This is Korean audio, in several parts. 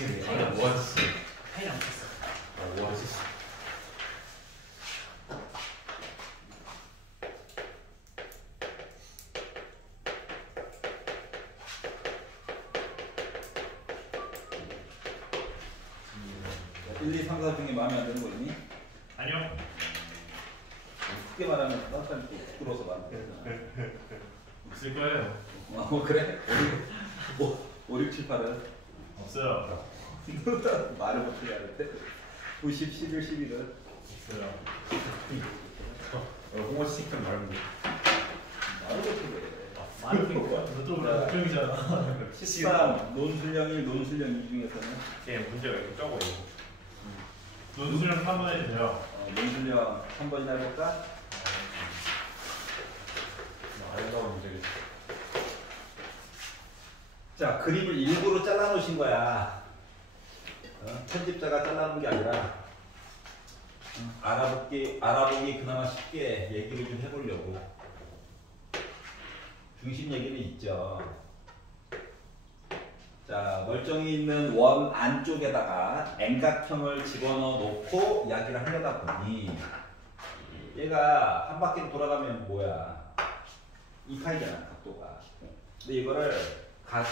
지금 안에 뭐 하셨어? 파일 안 켰어. 뭐 하셨어? 일, 이, 삼, 사 중에 마음에 안 드는 거 있니? 아니요. 크게 말하면 다른 사람이 또 부끄러워서 마음에 안 들잖아. 없을 거예요. 그래? 5, 6, 7, 8은? 없어요. 말을 못하게 하는데 90, 11, 11은? 없어요. 홍어 시킨 말고. 말을 못하게 해. 많은 게 뭐야? 너도 걱정이잖아. 13, 논술령 1, 논술령 2 중에서는? 예, 문제가 이렇게 적어요. 논술형 3번 해주세요. 논술령 3번이나 해볼까? 아름다운 문제겠죠. 자, 그림을 일부러 잘라놓으신 거야. 편집자가 잘라놓은 게 아니라 알아보기 그나마 쉽게 얘기를 좀 해보려고. 중심 얘기는 있죠. 자, 멀쩡히 있는 원 안쪽에다가 N각형을 집어넣어 놓고 이야기를 하려다 보니 얘가 한 바퀴 돌아가면 뭐야? 2파이잖아, 각도가. 근데 이거를 각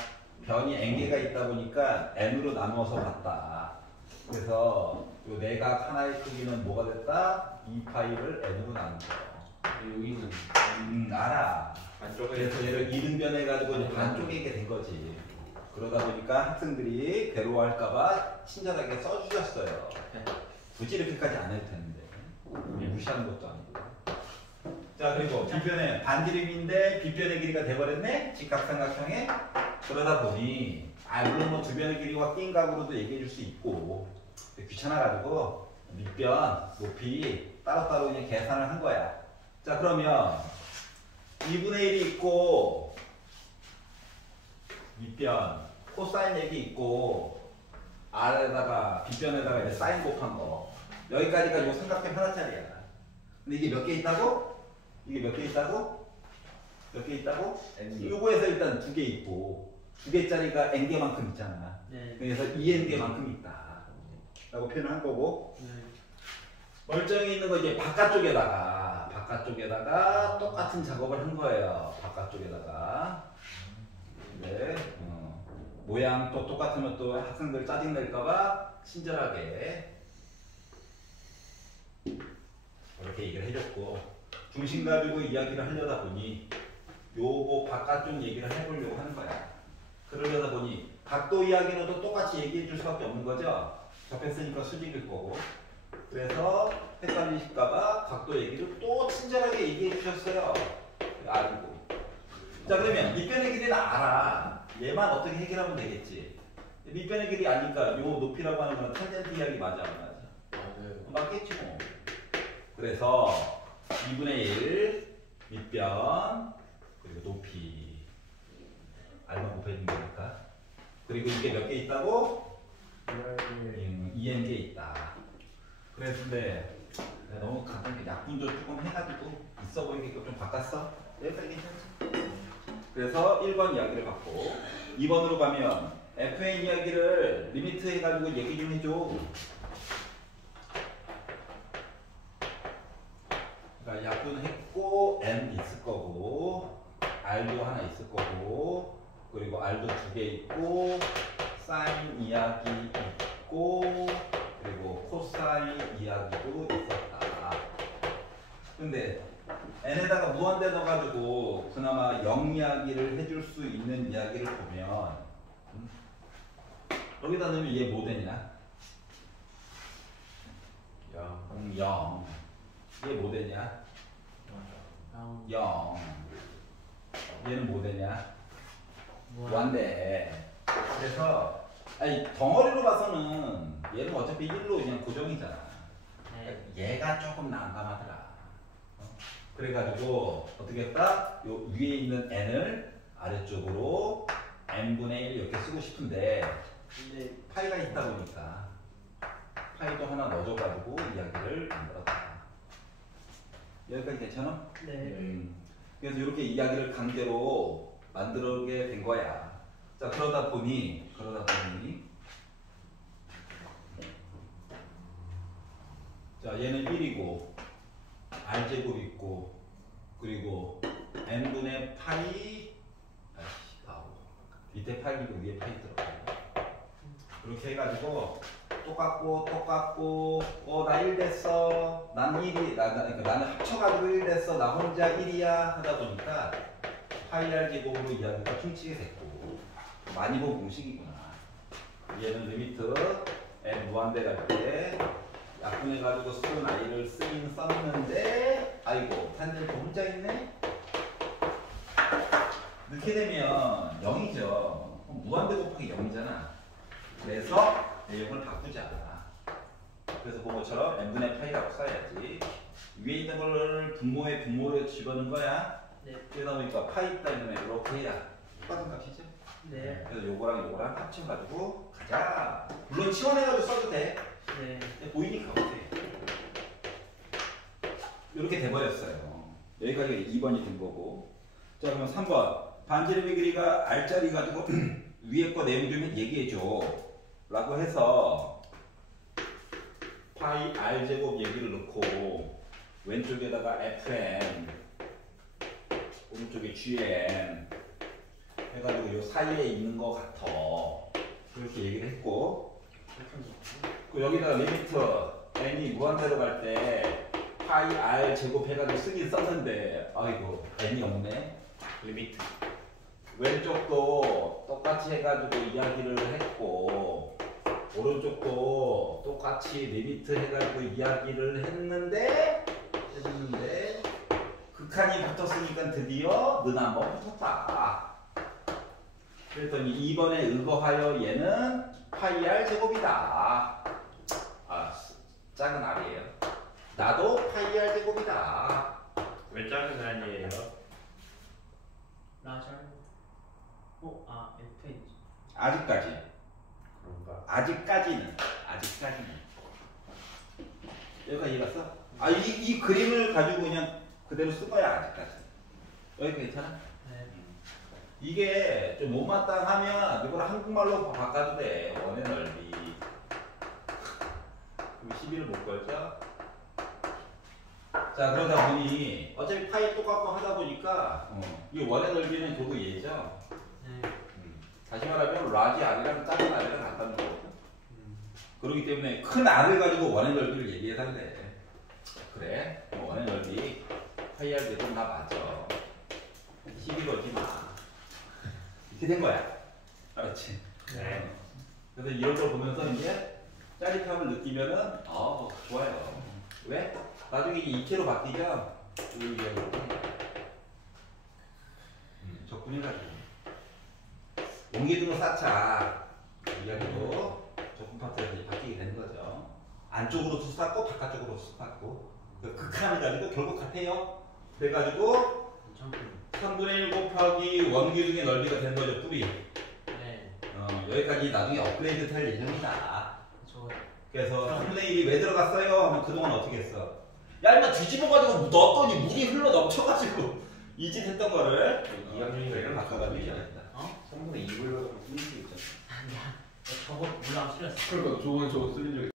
변이 N개가 있다 보니까 N으로 나누어서 봤다. 그래서 요 내각 하나의 크기는 뭐가 됐다? 2파이를 N으로 나눈 거예요. 여기는 알아. 안쪽에 그래서 얘를 이등변해가지고 이제 반쪽이게 된 거지. 그러다 보니까 학생들이 괴로워할까봐 친절하게 써주셨어요. 굳이 이렇게까지 안 해도 되는데 무시하는 것도 아니고. 자, 그리고 빗변의 반지름인데 빗변의 길이가 돼버렸네? 직각삼각형에. 그러다 보니 물론 뭐 두변의 길이와 낀 각으로도 얘기해 줄 수 있고 귀찮아가지고 밑변 높이 따로따로 그냥 계산을 한 거야. 자, 그러면 2분의 1이 있고 밑변 코사인 얘기 있고 아래다가 빗변에다가 이제 사인 곱한 거 여기까지가 요 삼각형 하나짜리야. 근데 이게 몇 개 있다고? 이게 몇 개 있다고? 몇 개 있다고? 요거에서 일단 2개 있고 2개짜리가 n개만큼 있잖아. 네. 그래서 2n개만큼 있다 라고 표현을 한 거고. 네. 멀쩡히 있는 거 이제 바깥쪽에다가 똑같은 작업을 한 거예요. 바깥쪽에다가. 네. 모양 또 똑같으면 또 학생들 짜증 낼까봐 친절하게 이렇게 얘기를 해줬고, 중심 가지고 이야기를 하려다 보니 요거 바깥쪽 얘기를 해보려고 하는 거야. 그러려다 보니 각도 이야기로도 똑같이 얘기해 줄 수밖에 없는 거죠. 접했으니까 수직일 거고. 그래서 헷갈리실까봐 각도 얘기를 또 친절하게 얘기해 주셨어요. 알고. 자, 그러면 밑변의 길이는 알아. 얘만 어떻게 해결하면 되겠지. 밑변의 길이 아니까 요 높이라고 하는 건 탄젠트 이야기 맞아 안 맞아? 맞겠지 뭐. 그래서 2분의 1 밑변 그리고 높이 알만 곱해준 거니까. 그리고 이게 몇 개 있다고? 2n개 있다. 그랬는데 너무 간단하게 약분도 조금 해가지고 있어 보이게끔 좀 바꿨어? 여기까지 괜찮지? 그래서 1번 이야기를 받고 2번으로 가면 FN 이야기를 리미트 해가지고 얘기 좀 해줘. 그러니까 약분했고 n 있을 거고 r도 하나 있을 거고 그리고 r도 2개 있고 사인 이야기 있고 그리고 코사인 이야기도 있었다. 근데 n에다가 무한대 넣어가지고 그나마 0 이야기를 해줄 수 있는 이야기를 보면 여기다 넣으면 얘 뭐 되냐? 0. 얘 뭐 되냐? 0. 얘는 뭐 되냐? 무한대. 그래서 아니 덩어리로 봐서는 얘는 어차피 1로 그냥 고정이잖아. 그러니까 얘가 조금 난감하더라. 그래가지고 어떻게 했다? 요 위에 있는 n을 아래쪽으로 n분의 1 이렇게 쓰고 싶은데 근데 파이가 있다 보니까 파이도 하나 넣어줘가지고 이야기를 만들었다. 여기까지 괜찮아? 네. 그래서 이렇게 이야기를 강제로 만들게 된 거야. 자, 그러다 보니 자, 얘는 1이고 r제곱 있고 그리고 n분의 파이 아이씨 바보 밑에 파이고 위에 파이 들어가요. 그렇게 해가지고 똑같고 나 1 됐어 난 1이 그러니까 나는 합쳐가지고 1 됐어 나 혼자 1이야 하다 보니까 파이 r제곱으로 이야기가 퉁치게 됐고 많이 본 공식이구나. 얘는 리미트 n 무한대 갈 때 약분해가지고 쓴 i를 쓰긴 썼는데 아이고 탄젠트 혼자 있네. 이렇게 되면 0이죠. 무한대 곱하기 0이잖아. 그래서 내용을 바꾸자. 그래서 그거처럼 n분의 파이라고 써야지. 위에 있는 걸 분모에 분모로 집어넣은 거야. 네. 그러다 보니까 파이 때문에 이렇게 해야 똑같은 값이죠. 네. 그래서 요거랑 합쳐가지고 가자. 물론 치환해가지고 써도 돼. 네. 보이니까 어때? 이렇게 돼버렸어요. 여기까지가 2번이 된 거고. 자, 그러면 3번. 반지름의 길이가 R자리 가지고 위에 거 내용 좀 얘기해줘. 라고 해서 파이 R제곱 얘기를 넣고 왼쪽에다가 FN 오른쪽에 GN 해가지고 요 사이에 있는 거 같아. 그렇게 얘기를 했고 그 여기다가 리미트 n이 무한대로 갈 때 파이 r 제곱 해가지고 쓰긴 썼는데 아이고 n이 없네. 리미트 왼쪽도 똑같이 해가지고 이야기를 했고 오른쪽도 똑같이 리미트 해가지고 이야기를 했는데 극한이 붙었으니까 드디어 는 한번 붙었다. 그랬더니 2번에 의거하여 얘는 파이 r 제곱이다. 아, 작은 r이에요. 나도 파이 r 제곱이다. 왜 작은 아니에요? 라잘. FN. 아직까지. 그런가? 아직까지는. 여기가 이해갔어? 아, 이 그림을 가지고 그냥 그대로 쓴 거야, 아직까지. 여기 괜찮아? 네. 이게 좀 못마땅하면 이걸 한국말로 바꿔도 돼. 원의 넓이. 그럼 12를 못 걸죠? 자, 그러다 보니 어차피 파이 똑같고 하다 보니까 이 원의 넓이는 결국 얘죠. 네. 다시 말하면 라지 R이랑 작은 R이랑 같다는 거거든. 그렇기 때문에 큰 R을 가지고 원의 넓이를 얘기해달래. 그래, 원의 넓이 파이 R 제곱 다 맞죠. 12 걸지 마. 이렇게 된 거야. 알았지? 네. 그래서 이런 걸 보면서 이제 짜릿함을 느끼면은 좋아요. 왜? 나중에 이제 2K로 바뀌죠? 적분해가지고 옮기등을 쌓자 이야기로 적분 파트에서 바뀌게 되는 거죠. 안쪽으로 수쌌고 바깥쪽으로 수쌌고 극한을 가지고 결국 같아요. 그래가지고 3분의 1 곱하기 원기둥의 넓이가 된 거죠. 뿌리. 네. 여기까지 나중에 업그레이드 될 예정이다. 저. 그래서 3분의 1이 왜 들어갔어요? 하면 그동안 어떻게 했어? 야 임마 뒤집어가지고 넣었더니 물이 흘러 넘쳐가지고 이 짓 했던 거를 2학년이 왜 이렇게 바꿔가지고 이야기했다. 3분의 2를 넣어서 쓸수 있잖아. 아니야. 저거 몰라 틀렸어. 그러니까 저번에 저거 쓰린 적이